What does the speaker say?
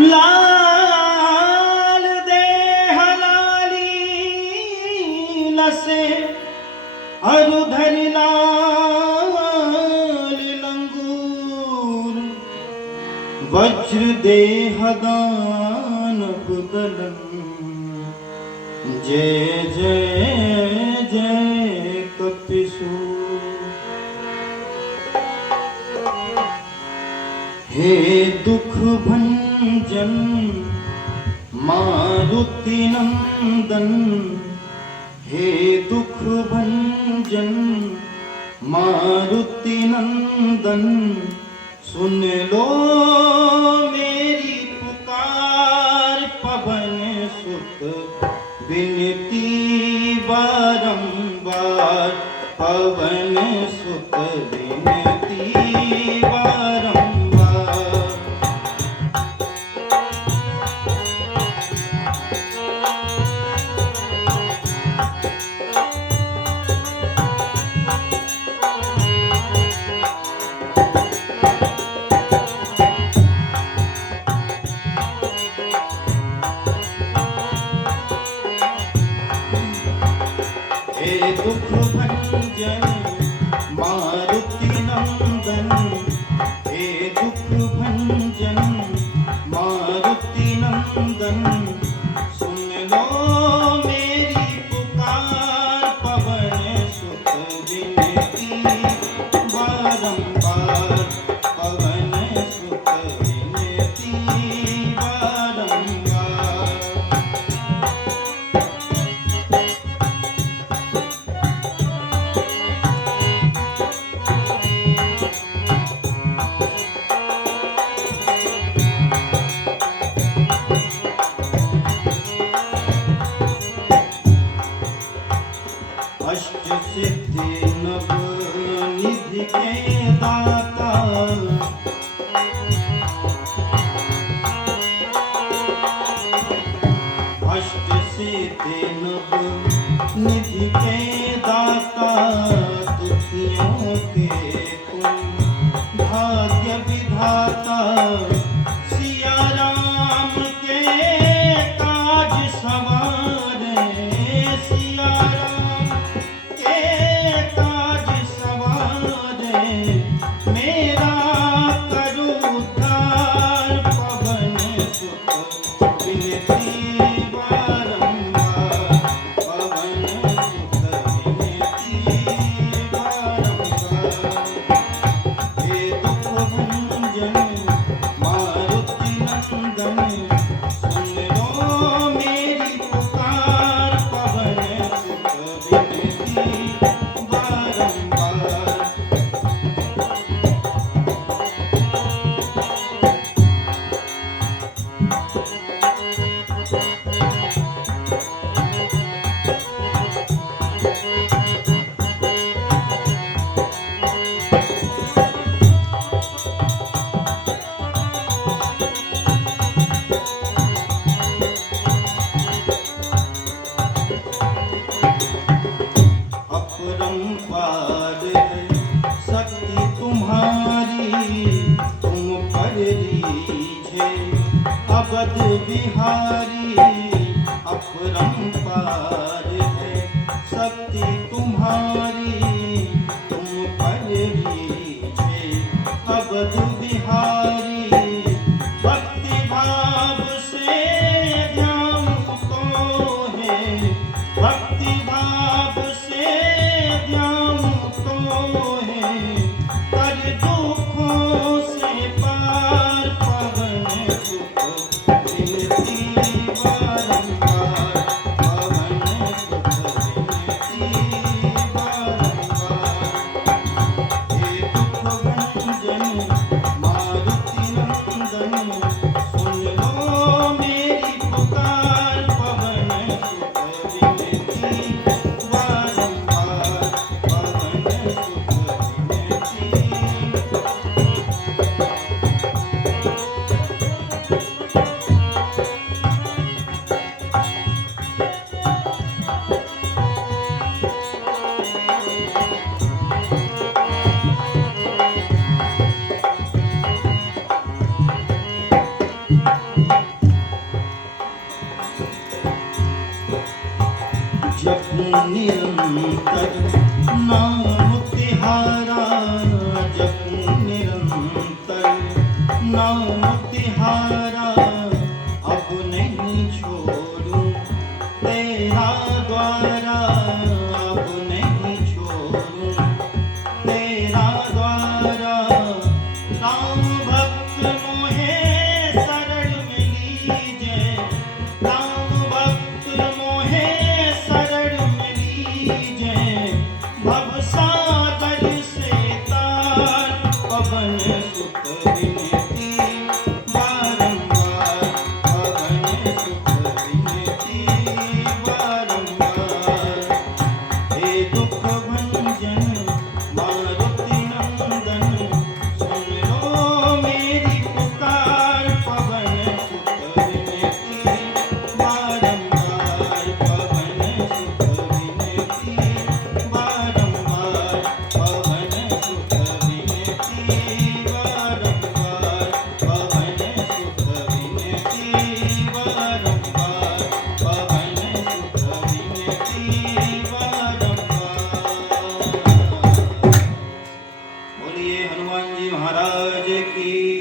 लाल दे हलाली लसे अरुधरि लाल लंगूर वज्र देहदान बुदलन जय जय जय कपिसूर। हे दुख भंजन मारुति नंदन, हे दुख भंजन मारुति नंदन, सुन लो मेरी पुकार पवन सुत विनती बारंबार, पवन सुत विनती बारंबार। हे दुख भंजन मारुति नंदन, हे दुख भंजन मारुति नंदन, सुन लो मेरी पुकार पवन सुत विनती बारंबार, पवन सुत विनती बारंबार। अष्ट सिद्धि नव निधि के दाता, अष्ट सिद्धि नव निधि के दाता, दुखियों के तुम भाग्य विधाता, सिया राम के काज सवारे, सिया राम के काज सवारे, मेरा करो उद्धार पवन सुत विनती बारंबार, पवन सुत विनती बारंबार। हे दुख भंजन मारुति नंदन, सुन लो मेरी पुकार पवन सुत विनती बारंबार। अपरंपार है शक्ति तुम्हारी, तुम पर लीजे अवध बिहारी। अपरंपार है शक्ति तुम्हारी, तुम पर लीजे अवध बिहारी। भक्ति भाव से ध्यान तो है, भक्ति भाव से ध्यान तो है, कर दुखों से पार पवन सुत विनती बारंबार, पवन सुत विनती बारंबार। हे दुख भंजन मारुति नंदन, सुन जपूं निरंतर नाम तिहारा, जपूं निरंतर नाम तिहारा। अब नहीं छोड़ूं तेरा द्वारा, अब नहीं छोड़ूं तेरा द्वारा। राम भक्त मोहे शरण में लीजे, राम भक्त मोहे शरण में लीजे। भवसागर से तार पवन सुत विनती बारंबार, पवन सुत विनती बारंबार। हे दुख भंजन मारुति नंदन, सुन लो मेरी पुकार। पवन सुत विनती बारंबार, पवन सुत विनती बारंबार, पवन सुत विनती बारंबार, पवन सुत विनती बारंबार, पवन सुत विनती बारंबार। बोलिए हनुमान जी महाराज की।